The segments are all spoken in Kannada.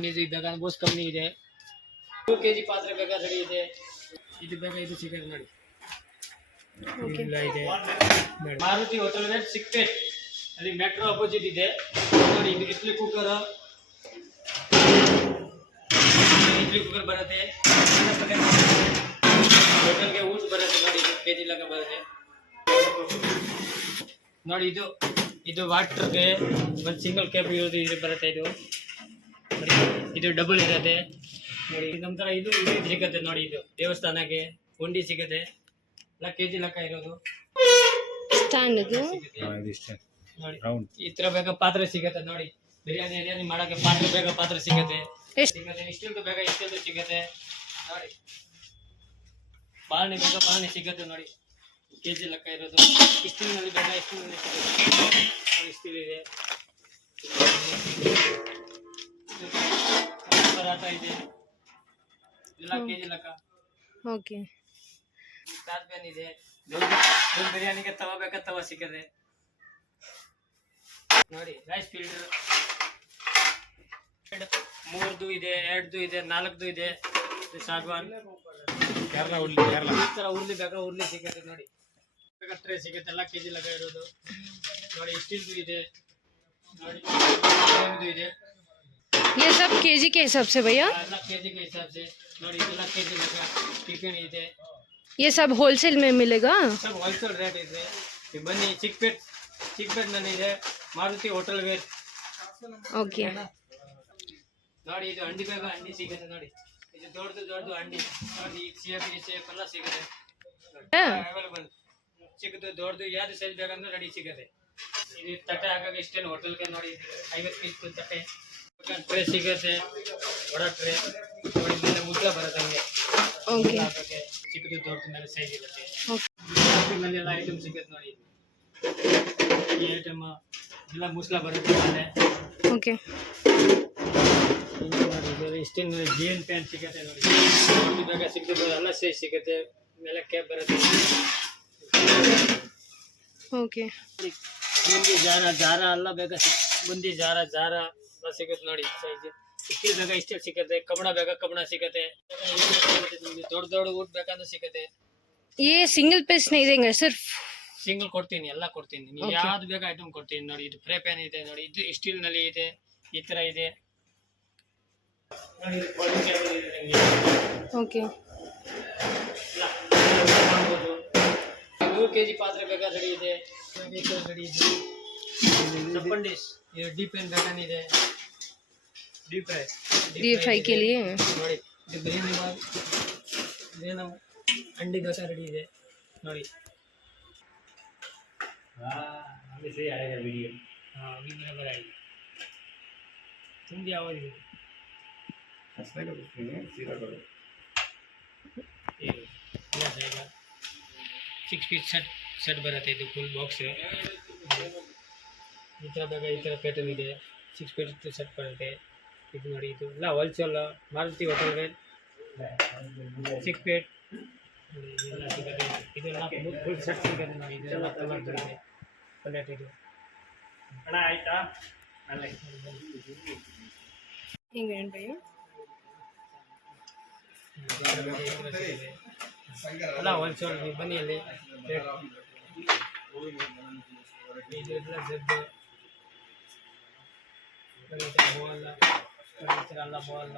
ಕಮ್ಮಿ ಇದೆ, ಬೇಗ ಬೋಸ್ ಕಮ್ಮಿ ಇದೆ. 2 kg ಪಾತ್ರೆ ಬೇಗ ರೆಡಿ ಇದೆ. ಇದು ಬೇಗ ಇದು ಸಿಗುತ್ತೆ ನೋಡಿ. ಇಲ್ಲ ಇದೆ ನೋಡಿ. ಮಾರುತಿ ಹೋಟೆಲ್ ವೇರ್ ಸಿಕ್ಪೇಟ್ ಅಲ್ಲಿ ಮೆಟ್ರೋ ಅಪೋಸಿಟ್ ಇದೆ ನೋಡಿ. ಇದು ಇಡ್ಲಿ ಕುಕ್ಕರ್ ಬರುತ್ತೆ. ಹೋಟೆಲ್ಗೆ ಊಟ ಬರುತ್ತೆ ನೋಡಿ. ಇದು ಕೆಜಿ ಲೆಕ್ಕ ಬರುತ್ತೆ ನೋಡಿ. ಇದು ವಾಟರ್ಗೆ ಒಂದು ಸಿಂಗಲ್ ಕ್ಯಾಪ್ ಇರೋದು ಇದು ಬರುತ್ತೆ. ಇದು ಡಬಲ್ ಇರುತ್ತೆ ನೋಡಿ. ನಂತರ ಇದು ಸಿಗುತ್ತೆ ನೋಡಿ. ಇದು ದೇವಸ್ಥಾನಕ್ಕೆ ಉಂಡಿ ಸಿಗುತ್ತೆ. ಎಲ್ಲ ಕೆಜಿ ಲೆಕ್ಕ ಇರೋದು ನೋಡಿ. ಈ ತರ ಬೇಗ ಪಾತ್ರೆ ಸಿಗುತ್ತೆ ನೋಡಿ. ಬಿರಿಯಾನಿ ಮಾಡಕ್ಕೆ ಪಾತ್ರೆ ಸಿಗುತ್ತೆ. ಇಷ್ಟೊಂದು ಬೇಗ ಇಷ್ಟೊಂದು ಸಿಗುತ್ತೆ ನೋಡಿ. ಬಾಳೆಹಣ್ಣು ಬೇಗ ಬಾಳೆಹಣ್ಣು ಸಿಗುತ್ತೆ ನೋಡಿ. ಕೆಜಿ ಲೆಕ್ಕ ಇರೋದು. ಸ್ಟೀಲ್ನಲ್ಲಿ ಬೇಗ ಸ್ಟೀಲ್ನಲ್ಲಿ ಸಿಗುತ್ತೆ ನೋಡಿ. ಸ್ಟೀಲ್ ಇದೆ. ಪರಾಟ ಇದೆ. ಎಲ್ಲ ಕೆಜಿ ಲೆಕ್ಕ. ಓಕೆ. ಫ್ರಾಸ್ ಪ್ಯಾನ್ ಇದೆ. ದೊಡ್ಡ ಬಿರಿಯಾನಿಗೆ ತವಾ ಬೇಕಾ ತವಾ ಸಿಗುತ್ತೆ ನೋಡಿ. ರೈಸ್ ಫಿಲ್ಟರ್ 3 ಇದೆ, 2 ಇದೆ, 4 ಇದೆ. ಸಾಗವಾನ್ ಈ ತರ ಉರ್ಲಿ ಬೇಕಾ ಉರ್ಲಿ ಸಿಗುತ್ತೆ ನೋಡಿ. ಟ್ರೇ ಸಿಗುತ್ತೆ. ಎಲ್ಲ ಕೆಜಿ ಲೆಕ್ಕ ಇರೋದು ನೋಡಿ. ಸ್ಟೀಲ್ದು ಇದೆ ನೋಡಿ. ಇದೆ. ये सब केजी के हिसाब से भैया? ಎಲ್ಲ ಕೆಜಿ के हिसाब से ನೋಡಿ. ಇದೆಲ್ಲ ಕೆಜಿ ಲೆಕ್ಕ. ಟಿಫಿನ್ ಇದೆ. ये सब होलसेल में मिलेगा? सब होलसेल रेट ಇದೆ. ಬನ್ನಿ. ಚಿಕ್ಕಪೇಟ್ ನಲ್ಲಿ ಇದೆ ಮಾರುತಿ ಹೋಟೆಲ್ ವೇರ್. ओके ನೋಡಿ. ಇದು ಅಂಡಿ ಬೇಗ ಅಂಡಿ ಸಿಗುತ್ತೆ ನೋಡಿ. ಇದು ದೊಡ್ಡದು ಅಂಡಿ ನೋಡಿ. ಸೇಫ್ ಎಲ್ಲ ಸಿಗುತ್ತೆ ಅವೈಲೇಬಲ್. ಚಿಕ್ಕದು ದೊಡ್ಡದು ಯಾವ್ದು ಸೈಜ್ ಬೇಕಂದ್ರೆ ರೆಡಿ ಸಿಗುತ್ತೆ. ಇದು ತಟ್ಟೆ ಹಾಗಾಗಿ ಇಷ್ಟೇನು ಹೋಟೆಲ್ಗೆ ನೋಡಿ. 50 ಪೀಸ್ ತಟ್ಟೆ ಟ್ರೇ ಸಿಗುತ್ತೆ. ವಡ ಟ್ರೇ ನೋಡಿ. ಮೇಲೆ ಮುದ್ದೆ ಬರುತ್ತೆ ಹಂಗೆ. ओके ಚಿಕ್ಕದು ದೊಡ್ಡದು ಮೇಲೆ ಸೈಜ್ ಇರುತ್ತೆ. ನಲ್ಲಿ ಎಲ್ಲ ಐಟಮ್ ಸಿಗುತ್ತೆ ನೋಡಿ. ಈ ಐಟಮ್ ಎಲ್ಲ ಮುಸ್ಲ ಬರುತ್ತೆ ಮೇಲೆ. ओके ಸ್ಟೀಲ್ ಜೀನ್ ಪ್ಯಾನ್ ಸಿಗುತ್ತೆ ನೋಡಿ. ಬೇಗ ಸಿಗುತ್ತೆ. ಎಲ್ಲ ಸೈಜ್ ಸಿಗುತ್ತೆ. ಮೇಲೆ ಕ್ಯಾಪ್ ಬರುತ್ತೆ. ओके ಬೂಂದಿ ಜಾರ ಎಲ್ಲ ಬೇಗ ಬೂಂದಿ ಜಾರ ಎಲ್ಲ ಸಿಗುತ್ತೆ ನೋಡಿ. ಸೈಜ್ ಸ್ಟೀಲ್ ಬೇಗ ಇಷ್ಟೇ ಸಿಗುತ್ತೆ. ಕಬ್ಬಣ ಬೇಗ ಕಬ್ಬಣ ಸಿಗುತ್ತೆ. ದೊಡ್ಡ ಊಟ ಬೇಕಂದ್ರೆ ಸಿಗುತ್ತೆ. ये सिंगल पीस नहीं देंगे सिर्फ? ಸಿಂಗಲ್ ಕೊಡ್ತೀನಿ. ಎಲ್ಲ ಕೊಡ್ತೀನಿ. ನೀವು ಯಾವ್ದು ಬೇಗ ಐಟಮ್ ಕೊಡ್ತೀನಿ ನೋಡಿ. ಇದು ಫ್ರೈ ಪ್ಯಾನ್ ಇದೆ ನೋಡಿ. ಇದು ಸ್ಟೀಲ್ ನಲ್ಲಿ ಇದೆ. ಈ ತರ ಇದೆ. ओके 100 kg ಪಾತ್ರೆ ಬೇಗ ರೆಡಿ ಇದೆ. ರೆಡಿ ಇದೆ. ಸಪ್ಪನ್ ಡಿಶ್ ಡೀಪ್ ಫ್ರೈ ಬೇಕಂದಿದೆ. ಡೀಪ್ ಫ್ರೈ के लिए ನೋಡಿ. ಇದು ಬಿರಿಯಾನಿ ಇದೇನು ಅಂಡಿ ಬೇಕಾ ರೆಡಿ ಇದೆ ನೋಡಿ. अभी सही आएगा वीडियो. हाँ अभी बराबर आएगी. तुम भी आवाज दो. सीधा करो. ये आएगा 6 पीस सेट बರುತ್ತೆ. ಇದು ಫುಲ್ ಬಾಕ್ಸ್. ಈ ಥರ ಬೇಗ ಈ ಥರ ಪೇಟಲ್ ಇದೆ. 6 ಪೀಸ್ ಸೆಟ್ ಬರುತ್ತೆ. ಇದು ನೋಡಿ. ಇದು ಎಲ್ಲ wholesale Maruti hotel ware 6 piece ಇದೆಲ್ಲ ಸಿಗುತ್ತೆ. ಇದೆಲ್ಲ ಫುಲ್ ಸೆಟ್ ಸಿಗುತ್ತೆ ನೋಡಿ. ಇದೆಲ್ಲ ಕಲರ್ ಇದೆ. ಪ್ಲೇಟ್ ಇದು ಅಣ್ಣ ಆಯ್ತಾ? ಅಲ್ಲ ಹಿಂಗೆ ಭಯ್ಯ ಅಲ್ಲ ಹೋಲ್ಸೇಲ್. ಬನ್ನಿ ಅಲ್ಲಿ ಇದೆಲ್ಲ ಜದ್ದು ಬೋಲ್ ಎಲ್ಲ ಬೋಲ್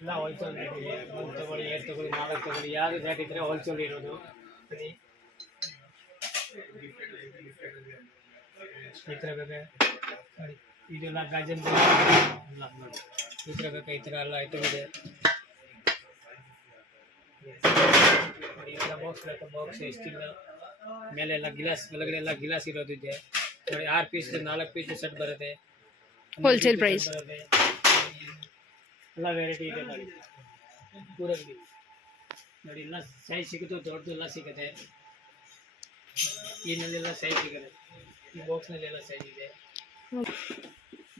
ಎಲ್ಲ ಹೋಲ್ಸೇಲ್ ರೇಟ್ ಇದೆ. 1 ತಗೊಳ್ಳಿ 2 ತಗೊಳ್ಳಿ 4 ತಗೊಳ್ಳಿ ಯಾವುದು ರೇಟ್ ಇದ್ದರೆ ಹೋಲ್ಸೇಲ್ ಇರೋದು. ಬನ್ನಿ. ಈ ಥರ ಬೇಕಾ ನೋಡಿ. ಇದೆಲ್ಲ ಗಾಜನ್ ಎಲ್ಲ ನೋಡಿ. ಈ ಥರ ಬೇಕಾ ಈ ಥರ ಎಲ್ಲ ಐಟಮ್ ಇದೆ ನೋಡಿ. ಎಲ್ಲ ಬಾಕ್ಸ್ ಬೇಕಾ ಬಾಕ್ಸ್ ಎಷ್ಟಿಲ್ಲ. ಮೇಲೆ ಎಲ್ಲ ಗಿಲಾಸ್ ಒಳಗಡೆ ಎಲ್ಲ ಗಿಲಾಸ್ ಇರೋದು ಇದೆ ನೋಡಿ. 6 ಪೀಸ್ 4 ಪೀಸ್ ಸೆಟ್ ಬರುತ್ತೆ. ಹೋಲ್ಸೇಲ್ ಪ್ರೈಸ್ ಬರುತ್ತೆ. ಎಲ್ಲ ವೆರೈಟಿ ಇದೆ ನೋಡಿ. ಪೂರಲ್ಲಿ ನೋಡಿ. ಎಲ್ಲ ಸೈಜ್ ಸಿಗುತ್ತೆ. ದೊಡ್ಡದು ಎಲ್ಲ ಸಿಗುತ್ತೆ. ಈ ನಲ್ಲೆಲ್ಲ ಸೈಜ್ ಸಿಗುತ್ತೆ. ಈ ಬಾಕ್ಸ್ನಲ್ಲೆಲ್ಲ ಸೈಜ್ ಇದೆ.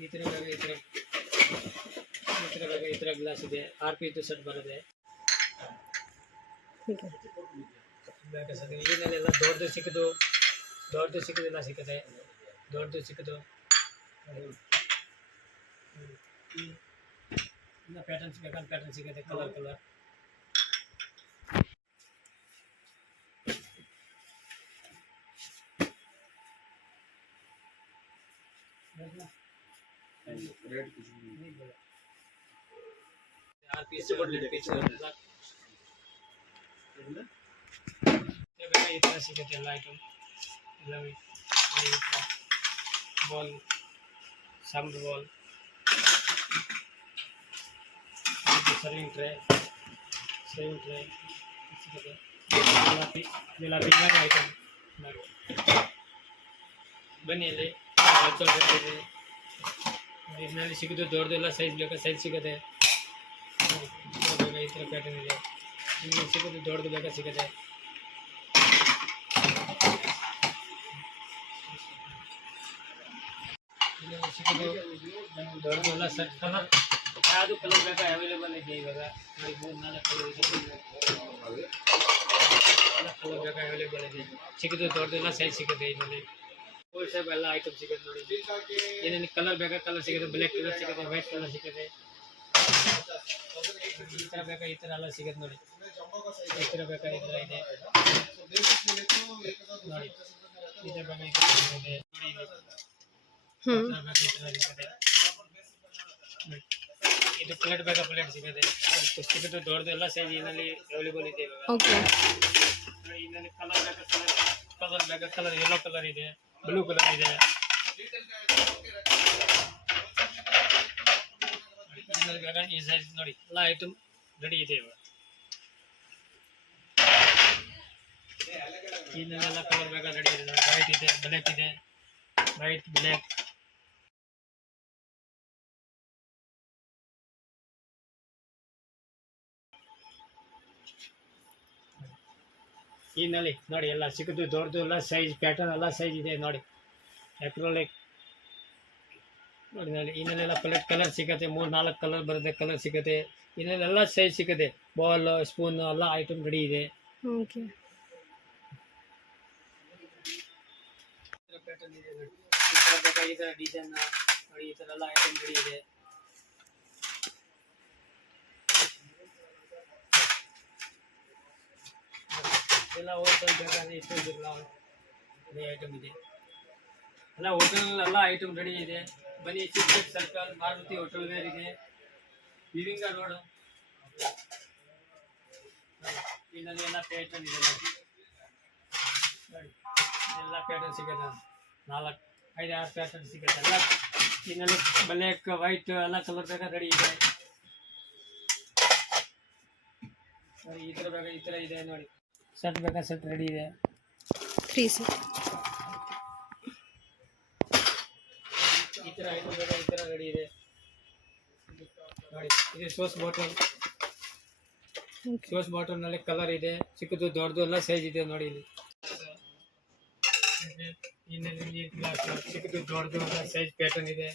ಈ ಥರ ಈ ಥರ ಗ್ಲಾಸ್ ಇದೆ. 6 ಪೀಸ್ ಸೆಟ್ ಬರುತ್ತೆ. ಇದನ್ನೆಲ್ಲ ದೊಡ್ಡದು ಸಿಕ್ಕಿದ್ದು ಎಲ್ಲ ಸಿಗುತ್ತೆ. ದೊಡ್ಡದು ಸಿಕ್ಕಿದ್ದು ಇನ್ನು ಪ್ಯಾಟರ್ನ್ಸ್ ಬೇಕಾದ್ರೆ ಪ್ಯಾಟರ್ನ್ ಸಿಗುತ್ತೆ, ಕಲರ್ ಕಲರ್. ಆರು ಪೀಸ್ ಪೀಸ್ ಈ ಥರ ಸಿಗುತ್ತೆ ಎಲ್ಲ ಐಟಮ್. ಎಲ್ಲ ball, sambar ball, serving tray ಸಿಗುತ್ತೆ. ಇದೆಲ್ಲ ಬಿರಿಯಾನಿ ಐಟಮ್. ಬನ್ನಿ ಇಲ್ಲಿ ಇದರಲ್ಲಿ ಸಿಗೋದು ದೊಡ್ಡದೆಲ್ಲ ಸೈಜ್ ಬೇಕಾ ಸೈಜ್ ಸಿಗುತ್ತೆ. ಈ ಥರ ಪ್ಯಾಟರ್ನ್ ಇದೆ. ನಿಮಗೆ ಸಿಗೋದು ದೊಡ್ಡದು ಬೇಕಾ ಸಿಗುತ್ತೆ. ಸಿಗೋದು ದೊಡ್ಡದೆಲ್ಲ ಸೆಟ್ ಕಲರ್, ಯಾವುದು ಕಲರ್ ಬೇಕಾ ಅವೈಲೇಬಲ್ ಇದೆ ಇವಾಗ. ನೋಡಿ 3-4 ಕಲರ್ ಇದೆ, ಕಲರ್ ಬೇಕಾ ಅವೈಲೇಬಲ್ ಇದೆ. ಸಿಗೋದು ದೊಡ್ಡದೆಲ್ಲ ಸೈಜ್ ಸಿಗುತ್ತೆ. ಇದರಲ್ಲಿ ಫುಲ್ ಶೇಪ್ ಎಲ್ಲ ಐಟಮ್ ಸಿಗುತ್ತೆ ನೋಡಿ. ಏನೇನು ಕಲರ್ ಬೇಕಾ ಕಲರ್ ಸಿಗುತ್ತೆ. ಬ್ಲ್ಯಾಕ್ ಕಲರ್ ಸಿಗುತ್ತೆ, ವೈಟ್ ಕಲರ್ ಸಿಗುತ್ತೆ. ಈ ಥರ ಬೇಕಾ ಈ ಥರ ಎಲ್ಲ ಸಿಗುತ್ತೆ ನೋಡಿ. ಈ ಥರ ಬೇಕಾ ಈ ಥರ ಇದೆ ನೋಡಿ. ಈ ಥರ ಬೇಕಾ ಈ ಥರ ಇದೆ ನೋಡಿ. ಇದು ಪ್ಲೇಟ್ ಬೇಕಾ ಪ್ಲೇಟ್ ಸಿಗುತ್ತೆ. ಸಿಗುತ್ತೆ ದೊಡ್ಡದೆಲ್ಲ ಸೈಜ್ ಇದರಲ್ಲಿ ಅವೈಲೇಬಲ್ ಇದೆ ಇವಾಗ. ಇದರಲ್ಲಿ ಕಲರ್ ಬೇಕಾ ಕಲರ್ ಬೇಕಾ ಕಲರ್ ಯೆಲ್ಲೋ ಕಲರ್ ಇದೆ, ಬ್ಲೂ ಕಲರ್ ಇದೆ. ಈ ಸೈಜ್ ನೋಡಿ ಎಲ್ಲ ಐಟಮ್ ರೆಡಿ ಇದೆ ಇವಾಗ. ಇದನ್ನೆಲ್ಲ ಕಲರ್ ಬೇಕಾ ರೆಡಿ ಇದೆ. ವೈಟ್ ಇದೆ, ಬ್ಲ್ಯಾಕ್ ಇದೆ, ವೈಟ್ ಬ್ಲ್ಯಾಕ್. ಈ ನಲ್ಲಿ ನೋಡಿ ಎಲ್ಲ ಸಿಗುತ್ತೆ ದೊಡ್ಡದು ಎಲ್ಲ ಸೈಜ್ ಪ್ಯಾಟರ್ನ್ ಎಲ್ಲ ಸೈಜ್ ಇದೆ ನೋಡಿ. ಅಕ್ರೋಲಿಕ್ ನೋಡಿ ನೋಡಿ. ಇನ್ನೆಲ್ಲ ಪ್ಲೇಟ್ ಕಲರ್ ಸಿಗುತ್ತೆ, 3-4 ಕಲರ್ ಬರುತ್ತೆ, ಕಲರ್ ಸಿಗುತ್ತೆ. ಇನ್ನೆಲ್ಲ ಸೈಜ್ ಸಿಗುತ್ತೆ. ಬಾಲ್, ಸ್ಪೂನ್ ಎಲ್ಲ ಐಟಮ್ ರೆಡಿ ಇದೆ. ಓಕೆ. ಪ್ಯಾಟರ್ನ್ ಇದೆ ನೋಡಿ. ಈ ಥರ ಬೇಕಾ ಈ ಥರ ಡಿಸೈನ್ ನೋಡಿ. ಈ ಥರ ಎಲ್ಲ ಐಟಮ್ ರೆಡಿ ಇದೆ. ಎಲ್ಲ ಹೋಟೆಲ್ ಬೇಕಾದ್ರೆ ಇಷ್ಟೊಂದಿಲ್ಲ ಅದೇ ಐಟಮ್ ಇದೆ. ಎಲ್ಲ ಹೋಟೆಲ್ನೆಲ್ಲ ಐಟಮ್ ರೆಡಿ ಇದೆ. ಬನ್ನಿ, Chickpet circle, Maruti hotel ware ಇದೆ, ವಿವಿಂಗ ರೋಡ್. ಇದರಲ್ಲಿ ಎಲ್ಲ ಪ್ಯಾಟರ್ನ್ ಇದೆ ನೋಡಿ. ಎಲ್ಲ ಪ್ಯಾಟರ್ನ್ ಸಿಗುತ್ತೆ. 4-5-6 ಪ್ಯಾಟರ್ನ್ ಸಿಗುತ್ತೆ ಎಲ್ಲ. ಇದರಲ್ಲಿ ಬ್ಲ್ಯಾಕ್, ವೈಟ್ ಎಲ್ಲ ಕಲರ್ ಬೇಕಾ ರೆಡಿ ಇದೆ. ನೋಡಿ ಈ ಥರ ಬೇಕಾ ಈ ಥರ ಇದೆ ನೋಡಿ. ಸೆಟ್ ಬೇಕಾ ಸೆಟ್ ರೆಡಿ ಇದೆ. 3 ಸೆಟ್. ಈ ಥರ ಐಟಮ್ ಬೇಕಾ ಈ ಥರ ರೆಡಿ ಇದೆ ನೋಡಿ. ಇದು ಸೋಸ್ ಬಾಟಲ್. ಸೋಸ್ ಬಾಟಲ್ನಲ್ಲಿ ಕಲರ್ ಇದೆ. ಚಿಕ್ಕದು ದೊಡ್ಡದು ಎಲ್ಲ ಸೈಜ್ ಇದೆ ನೋಡಿ. ಇಲ್ಲಿ ಗ್ಲಾಸ್ ಚಿಕ್ಕದು ದೊಡ್ಡದು ಎಲ್ಲ ಸೈಜ್ ಪ್ಯಾಟರ್ನ್ ಇದೆ.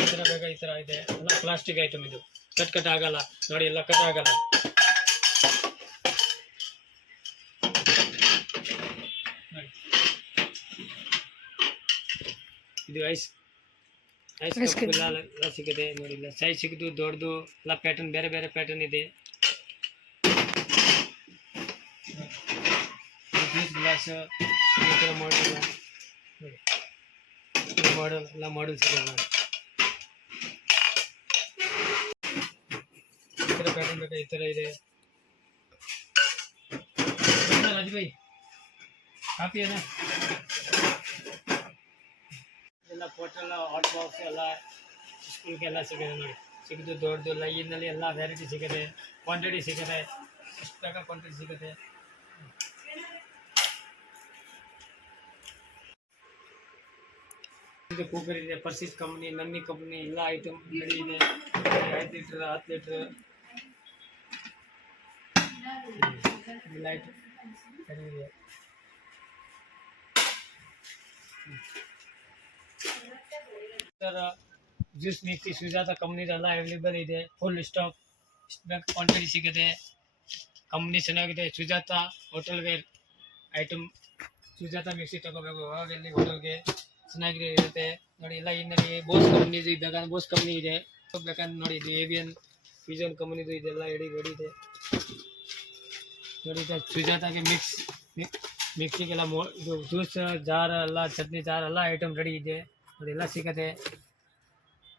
ಈ ಥರ ಬೇಕಾ ಈ ಥರ ಇದೆ. ಎಲ್ಲ ಪ್ಲಾಸ್ಟಿಕ್ ಐಟಮ್ ಇದು. ಕಟ್ ಆಗಲ್ಲ ನೋಡಿ, ಎಲ್ಲ ಕಟ್ ಆಗಲ್ಲ. ಇದು ಐಸ್ ಕಪ್ ಎಲ್ಲ ಸಿಗುತ್ತೆ ನೋಡಿ. ಇಲ್ಲ ಸೈಜ್ ಸಿಗೋದು ದೊಡ್ಡದು ಎಲ್ಲ ಪ್ಯಾಟರ್ನ್ ಬೇರೆ ಬೇರೆ ಪ್ಯಾಟರ್ನ್ ಇದೆ. ಜ್ಯೂಸ್ ಗ್ಲಾಸ್ ಈ ಥರ ಮಾಡಲ್ ನೋಡಿ. ಮಾಡಲ್ ಎಲ್ಲ ಮಾಡಲ್ ಸಿಗುತ್ತೆ ನೋಡಿ. ಈ ಥರ ಪ್ಯಾಟರ್ನ್ ಬೇಕಾ ಈ ಥರ ಇದೆ. ರಾಜಭಾಯಿ ಕಾಪಿ ಅದ ಎಲ್ಲ ಹೋಟೆಲ್ ಹಾಟ್ ಬಾಕ್ಸ್ ಎಲ್ಲ ಸ್ಕೂಲ್ಗೆಲ್ಲ ಸಿಗುತ್ತೆ ನೋಡಿ. ಸಿಗೋದು ದೊಡ್ಡದು ಲೈನಲ್ಲಿ ಎಲ್ಲ ವೆರೈಟಿ ಸಿಗುತ್ತೆ. ಕ್ವಾಂಟಿಟಿ ಸಿಗುತ್ತೆ, ಎಷ್ಟು ಬೇಕಾ ಕ್ವಾಂಟಿಟಿ ಸಿಗುತ್ತೆ. ಇದು ಕೂಕರ್ ಇದೆ, ಪರ್ಸಿಸ್ ಕಂಪ್ನಿ, ನನ್ನಿ ಕಂಪ್ನಿ ಎಲ್ಲ ಐಟಮ್ ರೆಡಿ ಇದೆ. 5 ಲೀಟ್ರ್ 10 ಲೀಟ್ರ್ ಎಲ್ಲ ಐಟಮ್ ರೆಡಿ ಇದೆ. ಜ್ಯೂಸ್ ಮಿಕ್ಸಿ ಸುಜಾತ ಕಂಪ್ನಿದೆಲ್ಲ ಅವೈಲೇಬಲ್ ಇದೆ. ಫುಲ್ ಸ್ಟಾಕ್, ಎಷ್ಟು ಬೇಕು ಕ್ವಾಂಟಿಟಿ ಸಿಗುತ್ತೆ. ಕಂಪ್ನಿ ಚೆನ್ನಾಗಿದೆ. Sujata hotel ware item Sujata mixie ತಗೋಬೇಕು. ಅವಾಗ ಇಲ್ಲಿ ಹೋಟೆಲ್ಗೆ ಚೆನ್ನಾಗಿ ಇರುತ್ತೆ ನೋಡಿ. ಎಲ್ಲ ಇನ್ನಲ್ಲಿ ಬೋಸ್ ಕಂಪ್ನಿದು ಇದ್ದಾಗ ಬೋಸ್ ಕಂಪ್ನಿ ಇದೆ. ಬೇಕಂದ್ರೆ ನೋಡಿ ಇದು ABN ಫ್ಯೂಷನ್ ಕಂಪ್ನಿದು ಇದೆಲ್ಲ ರೆಡಿ ಇದೆ ನೋಡಿ. ಇದು ಸುಜಾತಾಗೆ ಮಿಕ್ಸಿಗೆಲ್ಲ ಇದು ಜ್ಯೂಸ್ ಜಾರ್ ಎಲ್ಲ ಚಟ್ನಿ ಜಾರ್ ಎಲ್ಲ ಐಟಮ್ ರೆಡಿ ಇದೆ ನೋಡಿ. ಎಲ್ಲ ಸಿಗತ್ತೆ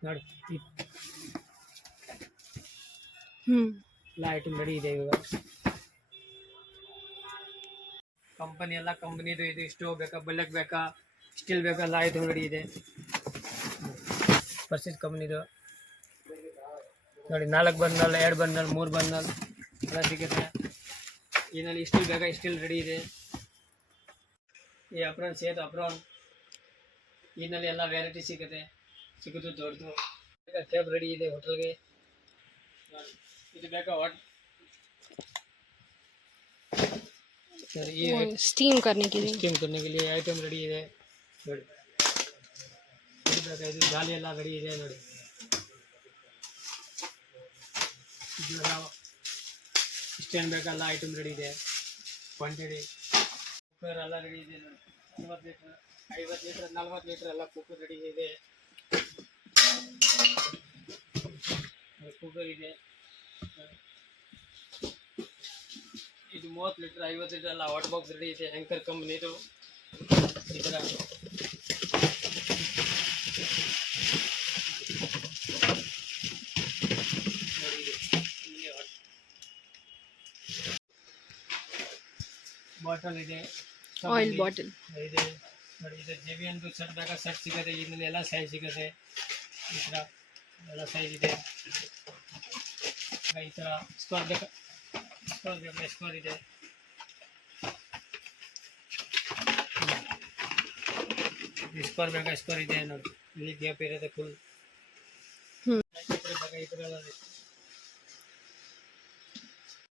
ನೋಡಿ. ಎಲ್ಲ ಐಟಮ್ ರೆಡಿ ಇದೆ ಇವಾಗ. ಕಂಪನಿ ಎಲ್ಲ ಕಂಪನಿದು ಇದು ಸ್ಟೋವ್ ಬೇಕಾ, ಬಲ್ಲೆಕ್ ಬೇಕಾ, ಸ್ಟೀಲ್ ಬೇಕಾ, ಎಲ್ಲ ಐಟಮ್ ರೆಡಿ ಇದೆ. ಪರ್ಸಿಸ್ ಕಂಪ್ನಿದು ನೋಡಿ. 4 ಬಂಡಲ್, 2 ಬಂಡಲ್, 3 ಬಂಡಲ್ ಎಲ್ಲ ಸಿಗುತ್ತೆ. ಇದರಲ್ಲಿ ಸ್ಟೀಲ್ ಬೇಕಾ, ಸ್ಟೀಲ್ ರೆಡಿ ಇದೆ. ಈ ಅಪ್ರಾನ್ ಸೇತು ಅಪ್ರಾನ್ ಇದರಲ್ಲಿ ಎಲ್ಲ ವೆರೈಟಿ ಸಿಗುತ್ತೆ ದೊಡ್ಡದು. ಕ್ಯಾಬ್ ರೆಡಿ ಇದೆ ಹೋಟೆಲ್ಗೆ. ಇದು ಬೇಕಾ ये स्टीम करने के लिए आइटम रेडी ಇದೆ ನೋಡಿ. ಇದು ಜಾಲಿ ಎಲ್ಲ ರೆಡಿ ಇದೆ ನೋಡಿ. ಸ್ಟ್ಯಾಂಡ್ ಬೇಕಲ್ಲ ಐಟಮ್ ರೆಡಿ ಇದೆ. ಕ್ವಾಂಟಿಟಿ ಕುಕ್ಕರ್ ಎಲ್ಲ ರೆಡಿ ಇದೆ ನೋಡಿ. 40 ಲೀಟರ್, 50 ಲೀಟರ್, 40 ಲೀಟರ್ ಎಲ್ಲ ಕುಕ್ಕರ್ ರೆಡಿ ಇದೆ. ಕುಕ್ಕರ್ ಇದೆ. ಇದು 30 ಲೀಟರ್, 50 ಲೀಟರ್ ಎಲ್ಲ ಹಾಟ್ ಬಾಕ್ಸ್ ರೆಡಿ ಇದೆ. ಆಂಕರ್ ಕಂಪ್ನಿದು ಈ ಥರ ಬಾಟಲ್ ಇದೆ. ऑयल बॉटल ಇದೆ ನೋಡಿ. ಇದು JBN ಸೆಟ್ ಬೇಕಾ ಸೆಟ್ ಸಿಗುತ್ತೆ. ಇದರಲ್ಲಿ ಎಲ್ಲ ಸೈಜ್ ಸಿಗುತ್ತೆ. ಈ ಥರ ಎಲ್ಲ ಸೈಜ್ ಇದೆ. ಈ ಥರ ಸ್ಕ್ವೇರ್ ಬೇಕಾ ಸ್ಕ್ವೇರ್ ಇದೆ. ಸ್ಕ್ವೇರ್ ಬೇಕಾ ಸ್ಕ್ವೇರ್ ಇದೆ ನೋಡಿ. ಇಲ್ಲಿ ಗ್ಯಾಪ್ ಇರುತ್ತೆ ಫುಲ್. ಈ ಥರ